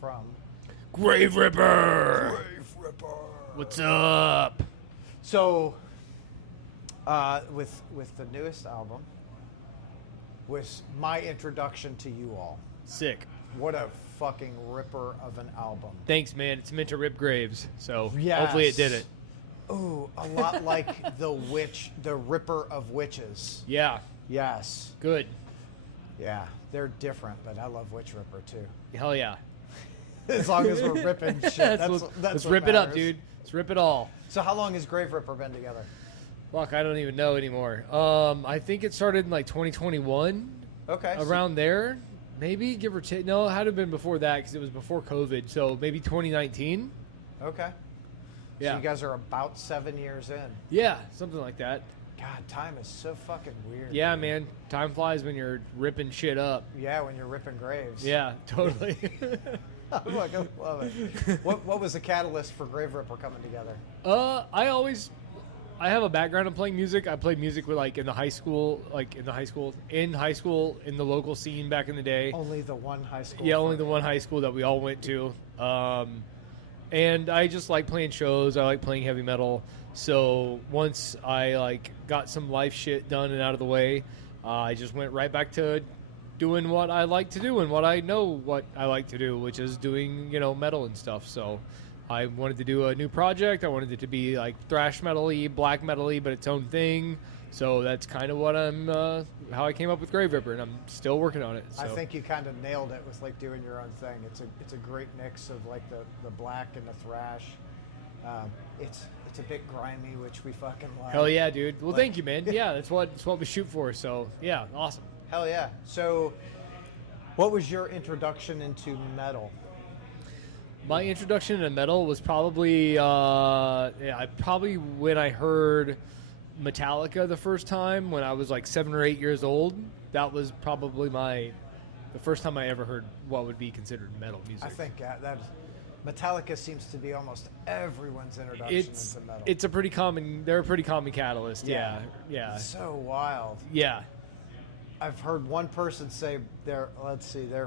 from Graveripper. What's up? So, with the newest album, was my introduction to you all. Sick. What a fucking ripper of an album. Thanks, man. It's meant to rip graves, so Yes. hopefully it did it. Ooh, a lot like the Ripper of Witches. Yeah, Yes. good. Yeah, they're different, but I love Witch Ripper too. Hell yeah. As long as we're ripping shit. That's Let's what rip it up, matters. dude. Let's rip it all. So how long has Grave Ripper been together? Fuck, I don't even know anymore. I think it started in like 2021, Okay. around there, maybe, give or take. No, it had to have been before that because it was before COVID, so maybe 2019. Okay. Yeah. So you guys are about 7 years in. Yeah, something like that. God, time is so fucking weird. Yeah, dude. man. Time flies when you're ripping shit up. Yeah, when you're ripping graves. Yeah, totally. I fucking love it. What was the catalyst for Grave Ripper coming together? I have a background in playing music. I played music with in high school, in the local scene back in the day. Only the one high school. Yeah, only the one high school that we all went to. And I just like playing shows. I like playing heavy metal. So once I got some life shit done and out of the way, I just went right back to doing what I like to do and what I know what I like to do, which is doing, metal and stuff. So I wanted to do a new project. I wanted it to be thrash metal-y, black metal-y, but its own thing. So that's kind of what how I came up with Grave Ripper, and I'm still working on it. So. I think you kind of nailed it with doing your own thing. It's a great mix of the black and the thrash. It's a bit grimy, which we fucking like. Hell yeah, dude. Well, thank you, man. Yeah, that's what we shoot for. So yeah, awesome. Hell yeah. So, what was your introduction into metal? My introduction into metal was probably when I heard Metallica the first time when I was 7 or 8 years old. That was probably the first time I ever heard what would be considered metal music. I think that Metallica seems to be almost everyone's introduction into metal. It's a pretty common. They're a pretty common catalyst. Yeah. It's so wild. Yeah. I've heard one person say their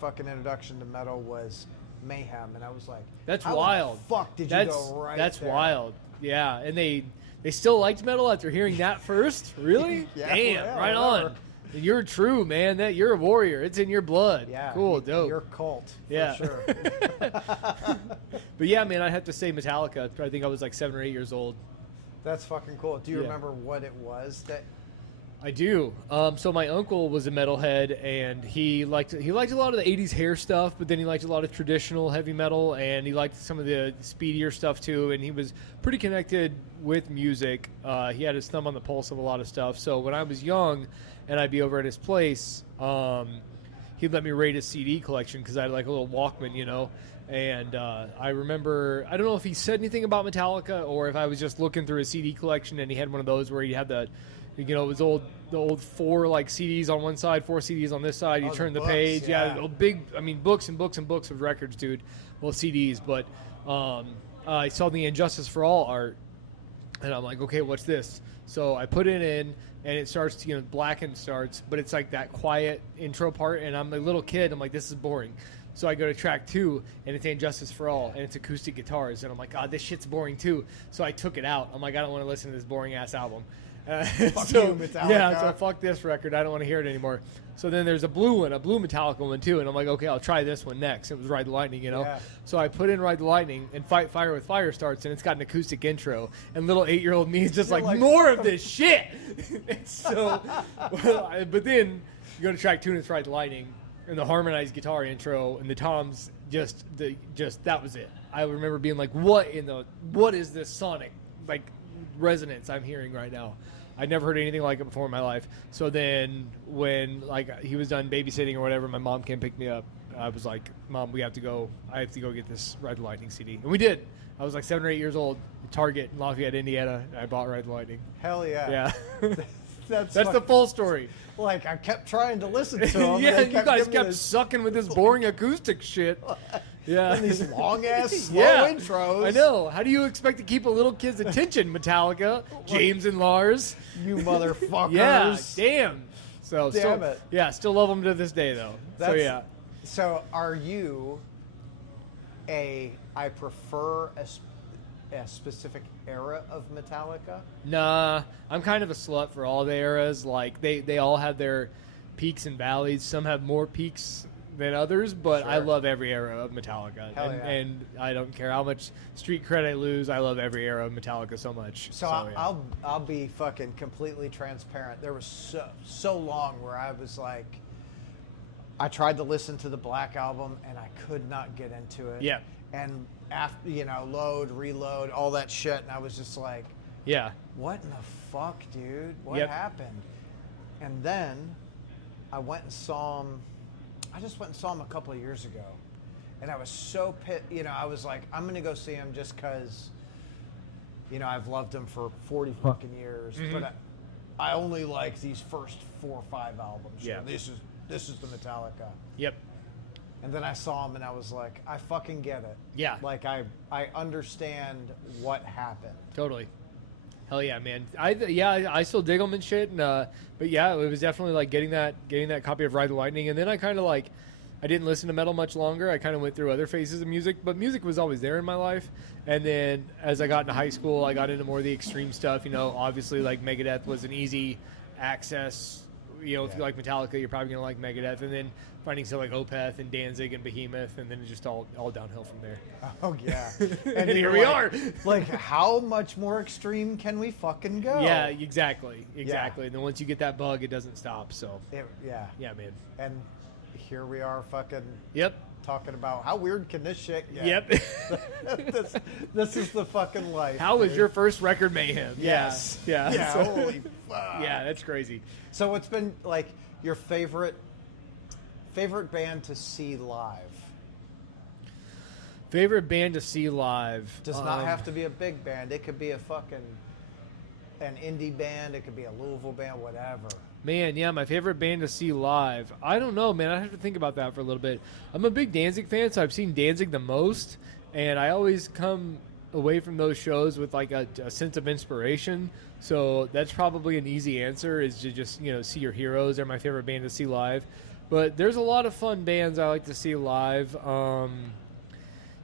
fucking introduction to metal was Mayhem, and I was like, that's how wild. The fuck did you go right That's there? wild. Yeah, and they still liked metal after hearing that first? Really? Yeah, Damn, well, right whatever. on. You're true, man. That you're a warrior. It's in your blood. Yeah. Cool, dope. You're cult, yeah. for sure. But yeah, man, I have to say Metallica. I think I was 7 or 8 years old. That's fucking cool. Do you Yeah. remember what it was that? I do. So my uncle was a metalhead, and he liked a lot of the 80s hair stuff, but then he liked a lot of traditional heavy metal, and he liked some of the speedier stuff too, and he was pretty connected with music. He had his thumb on the pulse of a lot of stuff. So when I was young and I'd be over at his place, he'd let me raid his CD collection because I had a little Walkman, and I remember, I don't know if he said anything about Metallica or if I was just looking through his CD collection and he had one of those where he had it was the old 4 CDs on one side, 4 CDs on this side. You turn the books, page, yeah. big. I mean, books and books and books of records, dude. Well, CDs, but I saw the Injustice for All art, and I'm like, okay, what's this? So I put it in, and it starts, Blackened starts, but it's that quiet intro part, and I'm a little kid. I'm like, this is boring. So I go to track 2, and it's Injustice for All, and it's acoustic guitars, and I'm like, God, this shit's boring too. So I took it out. I'm like, I don't want to listen to this boring ass album. Fuck you, Metallica. Yeah, so fuck this record. I don't want to hear it anymore. So then there's a blue Metallica one too, and I'm like, okay, I'll try this one next. It was Ride the Lightning, Yeah. So I put in Ride the Lightning, and Fight Fire with Fire starts, and it's got an acoustic intro, and little 8-year-old me is just like, more of this shit. And so, but then you go to track 2, and it's Ride the Lightning, and the harmonized guitar intro, and the toms just that was it. I remember being like, what is this sonic resonance I'm hearing right now? I'd never heard anything like it before in my life. So then when he was done babysitting or whatever, my mom came pick me up. I was like, Mom, I have to go get this Ride the Lightning CD. And we did. I was 7 or 8 years old, Target in Lafayette, Indiana, and I bought Ride the Lightning. Hell yeah. Yeah. That's the full story. I kept trying to listen to them. Yeah, and they you guys giving me kept sucking with this boring acoustic shit. Yeah. And these long ass slow Yeah. intros. I know. How do you expect to keep a little kid's attention, Metallica, James and Lars? You motherfuckers. Yeah, damn. So, Damn it. Yeah, still love them to this day, though. So, yeah. So are you I prefer a specific era of Metallica. Nah, I'm kind of a slut for all the eras. Like they all have their peaks and valleys. Some have more peaks than others, but I Sure. love every era of Metallica. Hell and, yeah. and I don't care how much street cred I lose. I love every era of Metallica so much. So, yeah. I'll be fucking completely transparent. There was so long where I was like, I tried to listen to the Black Album and I could not get into it. Yeah. And after, load, reload, all that shit, and I was just like, Yeah. what in the fuck, dude? What Yep. happened? And then I went and saw him. I just went and saw him a couple of years ago, and I was so pissed. I was like, I'm gonna go see him just because, I've loved him for 40 fucking years, but I only like these first 4 or 5 albums. Yeah. This is the Metallica. Yep. And then I saw him, and I was like, I fucking get it. Yeah. Like I understand what happened. Totally. Hell yeah, man. I still dig them and shit. And, but yeah, it was definitely like getting that copy of Ride the Lightning. And then I kind of like, I didn't listen to metal much longer. I kind of went through other phases of music, but music was always there in my life. And then as I got into high school, I got into more of the extreme stuff. Obviously like Megadeth was an easy access. If you like Metallica, you're probably gonna like Megadeth. And then finding stuff like Opeth and Danzig and Behemoth, and then it just all downhill from there. Oh yeah, And here we are. Like, how much more extreme can we fucking go? Yeah, exactly. Yeah. And then once you get that bug, it doesn't stop. So Yeah. yeah, man. And here we are, fucking Yep. talking about how weird can this shit get? Yep. this is the fucking life. How was dude. your first record, Mayhem? Yes. Yeah. Yeah. So- Holy fuck. yeah, that's crazy. So what's been like your favorite band to see live? Favorite band to see live Does not have to be a big band. It could be an indie band. It could be a Louisville band, whatever. Man, yeah, my favorite band to see live. I don't know, man. I have to think about that for a little bit. I'm a big Danzig fan, so I've seen Danzig the most, and I always come away from those shows with like a sense of inspiration. So that's probably an easy answer, is to just see your heroes. They're my favorite band to see live. But there's a lot of fun bands I like to see live.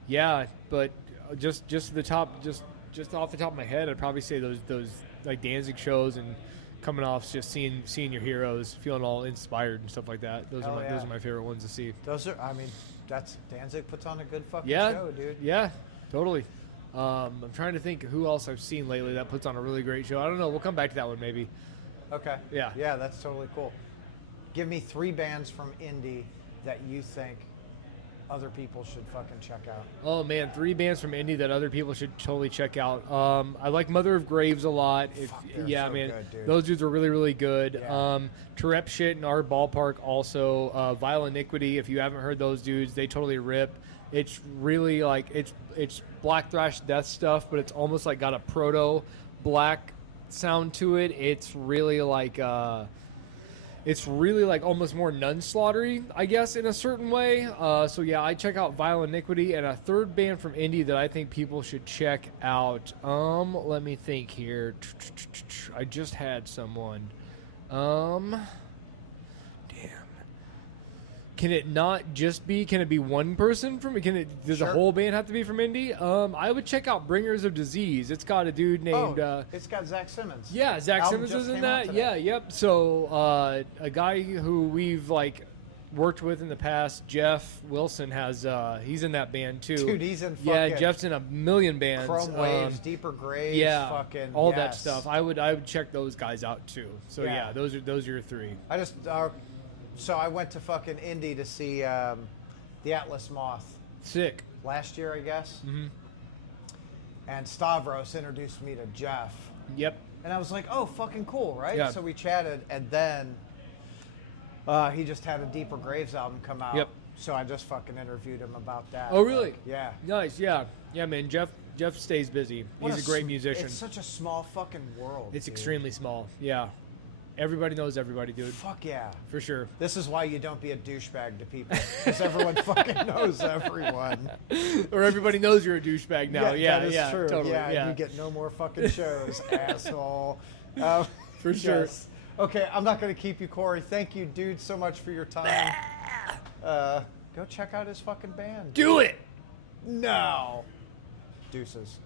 Yeah, but just the top, just off the top of my head, I'd probably say those like Danzig shows and coming off just seeing your heroes, feeling all inspired and stuff like that. Those are my favorite ones to see. That's Danzig puts on a good fucking Yeah, show, dude. yeah, totally. I'm trying to think who else I've seen lately that puts on a really great show. I don't know. We'll come back to that one maybe. Okay. Yeah. Yeah, that's totally cool. Give me 3 bands from indie that you think other people should fucking check out. Oh man, 3 bands from indie that other people should totally check out. I like Mother of Graves a lot. They're so man, good, dude. those dudes are really, really good. Yeah. To rep shit in our ballpark also. Vile Iniquity. If you haven't heard those dudes, they totally rip. It's really like it's black thrash death stuff, but it's almost like got a proto black sound to it. It's really like almost more nun-slaughtery, I guess, in a certain way. So yeah, I check out Vile Iniquity. And a third band from indie that I think people should check out. Let me think here. I just had someone. Damn. Can it not just be? Can it be one person from? Does Sure. the whole band have to be from indie? I would check out Bringers of Disease. It's got a dude named. It's got Zach Simmons. Yeah, Zach Album Simmons just was in came out that. today. Yeah, yep. So a guy who we've like worked with in the past, Jeff Wilson, has he's in that band too. Dude, he's in Yeah, fucking Jeff's in a million bands. Chrome Waves, Deeper Graves, yeah, fucking all that yes. stuff. I would check those guys out too. So Yeah. yeah, those are your 3. I just so I went to fucking Indy to see the Atlas Moth Sick. last year, I guess. Mm-hmm. And Stavros introduced me to Jeff. Yep. And I was like, oh, fucking cool, right? Yeah. So we chatted, and then he just had a Deeper Graves album come out. Yep. So I just fucking interviewed him about that. Oh, really? Like, yeah. Nice. Yeah. Yeah, man. Jeff stays busy. What He's a great musician. It's such a small fucking world. It's dude. extremely small. Yeah. Everybody knows everybody, dude. Fuck yeah. For sure. This is why you don't be a douchebag to people, because everyone fucking knows everyone. Or everybody knows you're a douchebag now. Yeah, that is yeah, true. totally. Yeah, Yeah, you get no more fucking shows, asshole. For sure. Yes. Okay, I'm not going to keep you, Corey. Thank you, dude, so much for your time. Go check out his fucking band. Do it. No. Deuces.